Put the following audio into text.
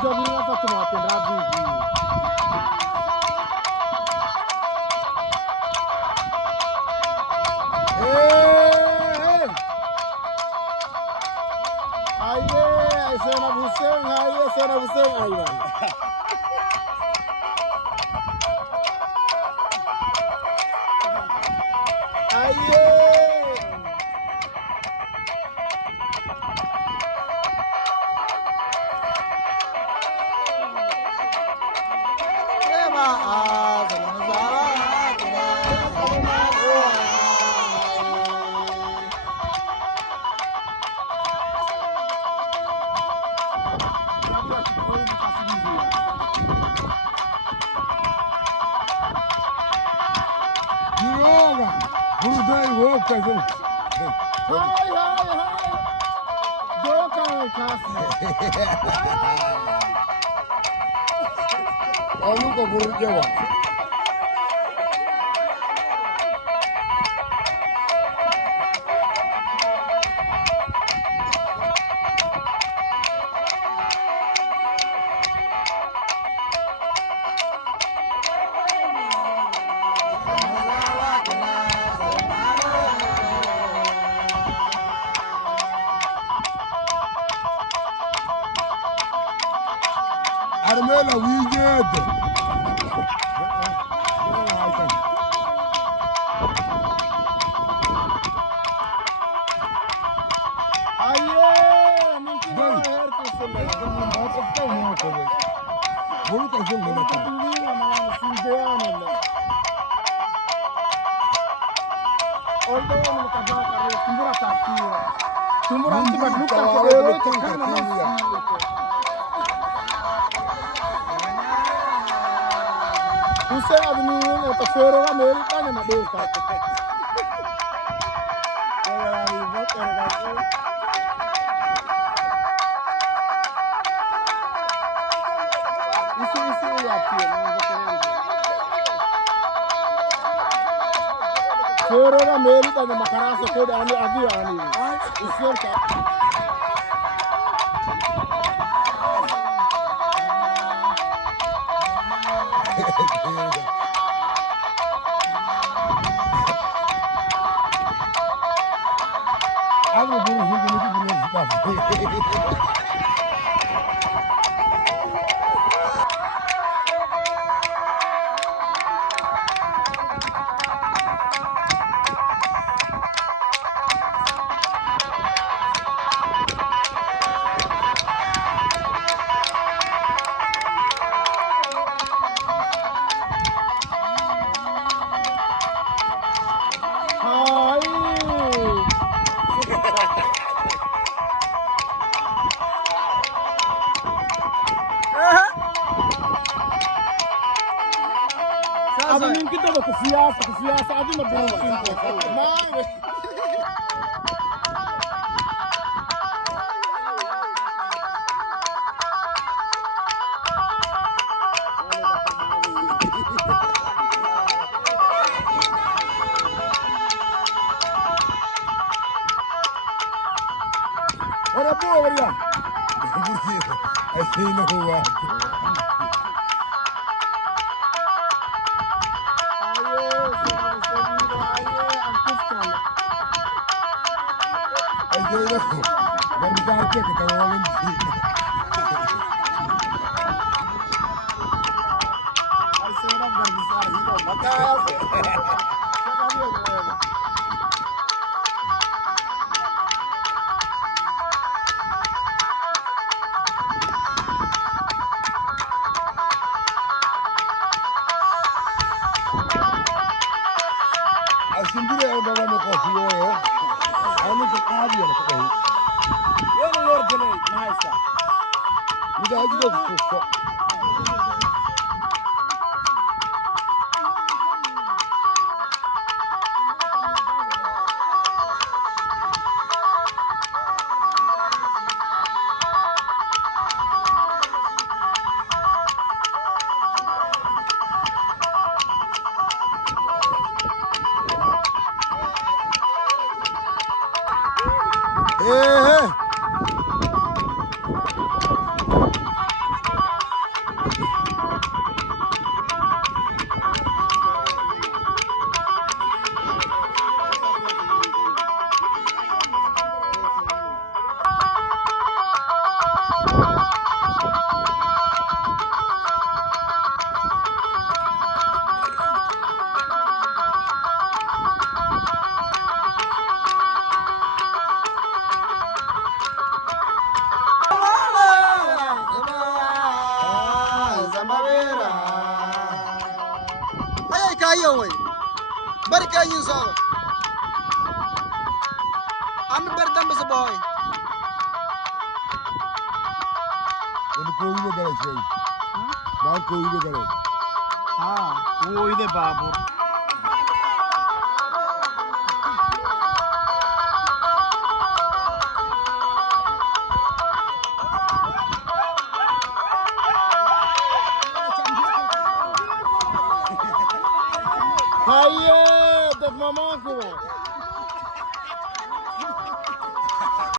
jogging apa tu makan rabu ni. Aye, saya nak buseng, aye. Kamu kok buruk Jawa? Armela weekend. Você abre no terceiro lá nele, tá na madeira, cara. Isso é aqui, não vou querer. Terceiro lá nele, tá na macarasa, toda ali, ali. Isso é cara. Aku burung ini belum suka. Ada mungkin tu kufiasa ada nak burung. Mai. Ora boa, Maria. Assim não vai. Vamos dar aqui que tá rolando. Aí você vai organizar aí, na casa. Assim dire é o nome do cozinho, Ani ke kaji ya ko yi. Wani lor gele maista. Ni da ji da ko. ওই বাড়ি কে ইন সব আমি বাড়ি দাম বেশি বই এনে কইলে গেলে সেই বাল কইলে গেলে হ্যাঁ ওই দে বাবু Hayır, dedim mama ko.